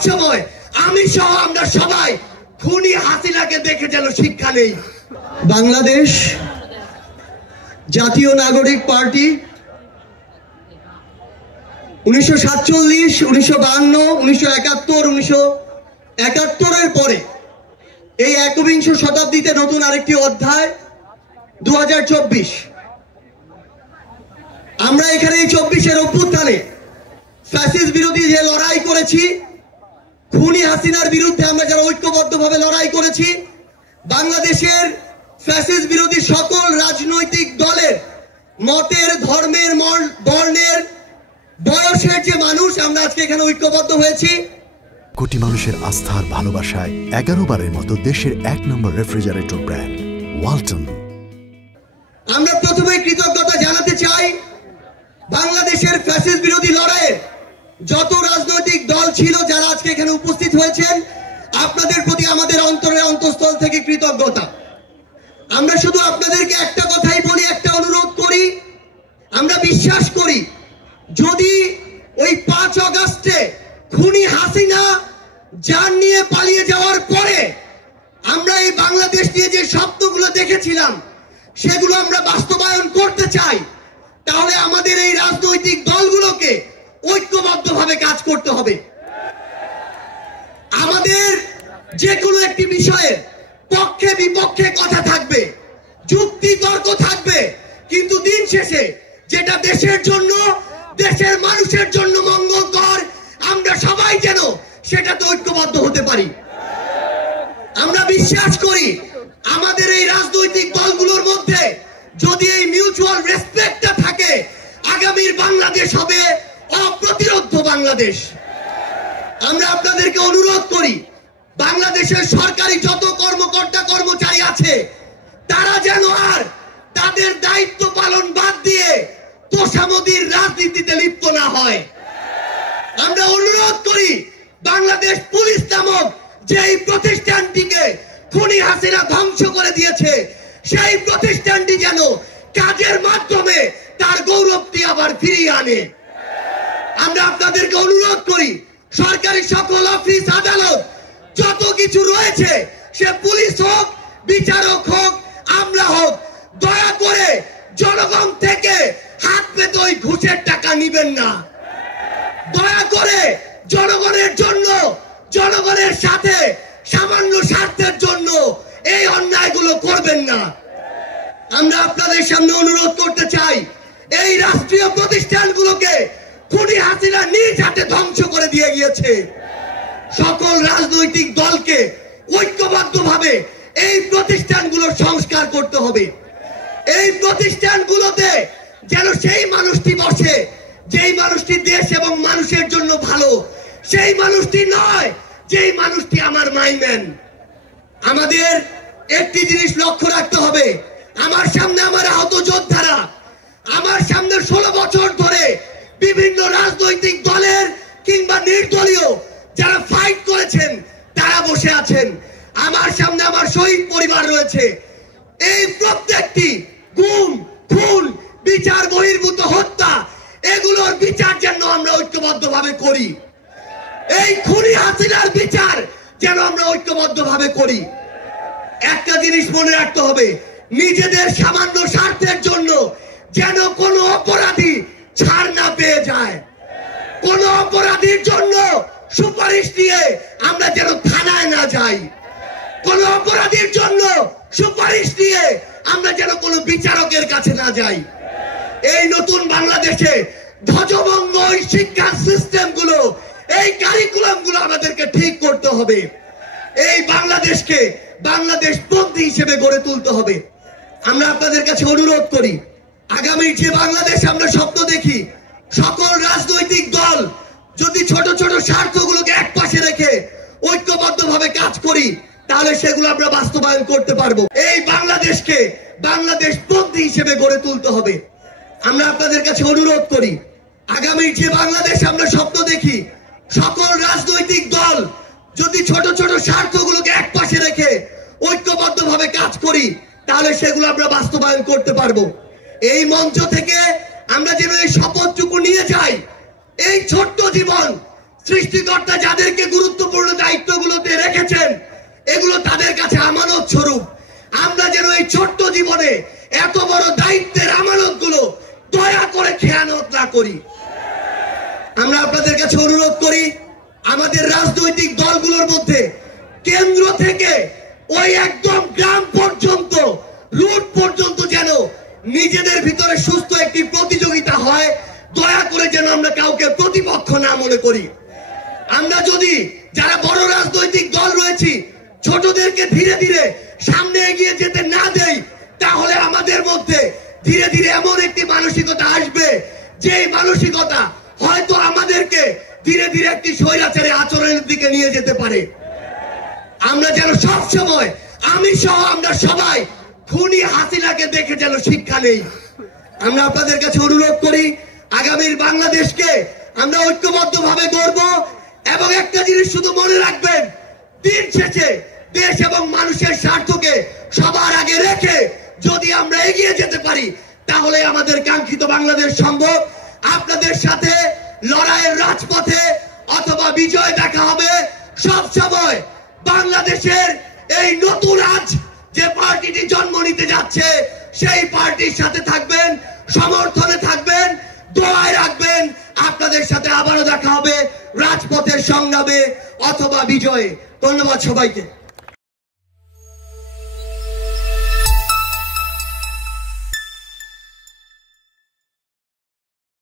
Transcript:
সবসময় আমি সহ আমরা সবাই খুনি হাসিনাকে দেখে যেন শিক্ষা নেই। বাংলাদেশ জাতীয় নাগরিক পার্টি 1947, 1952, 1971, 1971-এর পরে এই একবিংশ শতাব্দীতে নতুন আরেকটি অধ্যায় 2024। আমরা এখানে এই 24-এর অভ্যুত্থানে ফ্যাসিস্ট বিরোধী যে লড়াই করেছি, খুনি হাসিনার বিরুদ্ধে আমরা যারা ঐক্যবদ্ধভাবে লড়াই করেছি, বাংলাদেশের ফ্যাসিস্ট বিরোধী সকল রাজনৈতিক দলের মতের, ধর্মের, বর্ণের, বয়সের যে মানুষ আমরা আজকে এখানে ঐক্যবদ্ধ হয়েছি। কোটি মানুষের আস্থার ভালোবাসায় 11 বারের মতো দেশের 1 নম্বর রেফ্রিজারেটর ব্র্যান্ড ওয়ালটন। আমরা প্রথমে কৃতজ্ঞতা জানাতে চাই বাংলাদেশের ফ্যাসিস্ট বিরোধী লড়াইয়ে যত রাজনৈতিক দল ছিল যারা আজকে এখানে উপস্থিত হয়েছেন, আপনাদের প্রতি আমাদের অন্তরের অন্তঃস্থল থেকে কৃতজ্ঞতা। আমরা শুধু আপনাদেরকে একটা কথাই বলি, একটা অনুরোধ করি, আমরা বিশ্বাস করি যদি ওই 5 আগস্টে খুনি হাসিনা জান নিয়ে পালিয়ে যাওয়ার পরে আমরা এই বাংলাদেশ নিয়ে যে স্বপ্নগুলো দেখেছিলাম সেগুলো আমরা বাস্তবায়ন করতে চাই, তাহলে আমাদের এই রাজনৈতিক দলগুলোকে ঐক্যবদ্ধভাবে কাজ করতে হবে। আমাদের যে কোনো একটি বিষয়ে পক্ষে বিপক্ষে কথা থাকবে, যুক্তি তর্ক থাকবে, কিন্তু দিন শেষে যেটা দেশের জন্য, দেশের মানুষের জন্য মঙ্গলকর, আমরা সবাই যেন সেটাতে ঐক্যবদ্ধ হতে পারি। আমরা বিশ্বাস করি আমাদের এই রাজনৈতিক দলগুলোর মধ্যে যদি এই মিউচুয়াল রেসপেক্টটা থাকে, আগামীর বাংলাদেশ হবে অপ্রতিরোধ্য বাংলাদেশ। আমরা আপনাদেরকে অনুরোধ করি বাংলাদেশের সরকারি যত কর্মকর্তা কর্মচারী আছে তারা যেন আর তাদের দায়িত্ব পালন বাদ দিয়ে তোষামোদীর রাজনীতিতে লিপ্ত না হয়। আমরা অনুরোধ করি বাংলাদেশ পুলিশ নামক যেই প্রতিষ্ঠানটিকে খুনি হাসিনা ধ্বংস করে দিয়েছে সেই প্রতিষ্ঠানটি যেন কাজের মাধ্যমে তার গৌরবটি আবার ফিরিয়ে আনে। আমরা আপনাদেরকে অনুরোধ করি সরকারি সকল অফিস আদালত যত কিছু রয়েছে, সে পুলিশ হোক, বিচারক হোক, আমলা হোক, দয়া করে জনগণ থেকে হাত পেতে ওই ঘুষের টাকা নিবেন না। দয়া করে জনগণের জন্য, জনগণের সাথে সামান্য স্বার্থের জন্য এই অন্যায়গুলো করবেন না। আমরা আপনাদের সামনে অনুরোধ করতে চাই এই রাষ্ট্রীয় প্রতিষ্ঠানগুলোকে খুনি হাসিনা নিজ হাতে ধ্বংস করে দিয়ে গিয়েছে। সকল রাজনৈতিক দলকে ঐক্যবদ্ধভাবে এই প্রতিষ্ঠানগুলোর সংস্কার করতে হবে। এই প্রতিষ্ঠানগুলোতে যেন সেই মানুষটি বসে যেই মানুষটি দেশ এবং মানুষের জন্য ভালো, সেই মানুষটি নয় যেই মানুষটি আমার মাইম্যান। আমাদের একটি জিনিস লক্ষ্য রাখতে হবে, আমার সামনে আমার আহত যোদ্ধারা, আমার সামনে 16 বছর ধরে বিভিন্ন রাজনৈতিক দলের কিংবা নির্দলীয় যারা ফাইট করেছেন তারা বসে আছেন। আমার সামনে আমার শহীদ পরিবার রয়েছে। এই প্রত্যেকটি গুম, খুন, বিচার বহির্ভূত হত্যা, এগুলোর বিচার যেন আমরা ঐক্যবদ্ধভাবে করি। এই খুনি হাসিনার বিচার যেন আমরা ঐক্যবদ্ধভাবে করি। একটা জিনিস মনে রাখতে হবে, নিজেদের সামান্য স্বার্থের জন্য যেন কোনো অপরাধী ছাড় না পেয়ে যায়। কোন অপরাধীর জন্য সুপারিশ নিয়ে আমরা যেন থানায় না যাই। কোন অপরাধীর জন্য সুপারিশ নিয়ে আমরা যেন কোনো বিচারকের কাছে না যাই। এই নতুন বাংলাদেশে ধ্বজভঙ্গ শিক্ষা সিস্টেম গুলো, এই কারিকুলাম গুলো আমাদেরকে ঠিক করতে হবে। এই বাংলাদেশকে বাংলাদেশ পন্থী হিসেবে গড়ে তুলতে হবে। আমরা আপনাদের কাছে অনুরোধ করি আগামী যে বাংলাদেশ আমরা স্বপ্ন দেখি, সকল রাজনৈতিক দল যদি ছোট ছোট স্বার্থগুলোকে এক পাশে রেখে ঐক্যবদ্ধভাবে কাজ করি তাহলে সেগুলো আমরা বাস্তবায়ন করতে পারবো। এই বাংলাদেশকে বাংলাদেশ পন্থী হিসেবে গড়ে তুলতে হবে। আমরা আপনাদের কাছে অনুরোধ করি আগামী যে বাংলাদেশ আমরা স্বপ্ন দেখি, সকল রাজনৈতিক দল যদি ছোট ছোট স্বার্থগুলোকে এক পাশে রেখে ঐক্যবদ্ধভাবে কাজ করি তাহলে সেগুলো আমরা বাস্তবায়ন করতে পারবো। এই মঞ্চ থেকে আমরা যেন এই শপথটুকু নিয়ে যাই, এই ছোট্ট জীবন সৃষ্টিকর্তা যাদেরকে গুরুত্বপূর্ণ দায়িত্বগুলোতে রেখেছেন এগুলো তাদের কাছে আমানত স্বরূপ। আমরা যেন এই ছোট্ট জীবনে এত বড় দায়িত্বের আমানত গুলো দয়া করে খেয়ানত না করি। আমরা আপনাদের কাছে অনুরোধ করি, আমাদের রাজনৈতিক দলগুলোর মধ্যে কেন্দ্র থেকে ওই একদম গ্রাম পর্যন্ত, রুট পর্যন্ত যেন নিজেদের ভিতরে সুস্থ একটি প্রতিযোগিতা হয়। দয়া করে যেন আমরা কাউকে প্রতিপক্ষ না মনে করি। আমরা যদি যারা বড় রাজনৈতিক দল রয়েছি ছোটদেরকে ধীরে ধীরে সামনে এগিয়ে যেতে না দেই, তাহলে আমাদের মধ্যে ধীরে ধীরে এমন একটি মানসিকতা আসবে যে মানসিকতা হয়তো আমাদেরকে ধীরে ধীরে একটি স্বৈরাচারী আচরণের দিকে নিয়ে যেতে পারে। আমরা যেন সব সময়, আমি সহ আমরা সবাই খুনি হাসিনাকে দেখে যেন শিক্ষা নেই। আমরা আপনাদের কাছে অনুরোধ করি, আগামীর বাংলাদেশকে আমরা ঐক্যবদ্ধভাবে গড়ব। এবং একটা জিনিস শুধু মনে রাখবেন, দিন শেষে দেশ এবং মানুষের স্বার্থকে সবার আগে রেখে যদি আমরা এগিয়ে যেতে পারি তাহলে আমাদের কাঙ্ক্ষিত বাংলাদেশ সম্ভব। আপনাদের সাথে লড়াইয়ের রাজপথে অথবা বিজয় দেখা হবে। সব সময় বাংলাদেশের এই নতুন আজ যে পার্টিটি জন্ম নিতে যাচ্ছে সেই পার্টির সাথে থাকবেন, সমর্থনে থাকবেন, দোয়ায় রাখবেন। আপনাদের সাথে আবারও দেখা হবে রাজপথের সংগ্রামে অথবা বিজয়ে। ধন্যবাদ সবাইকে।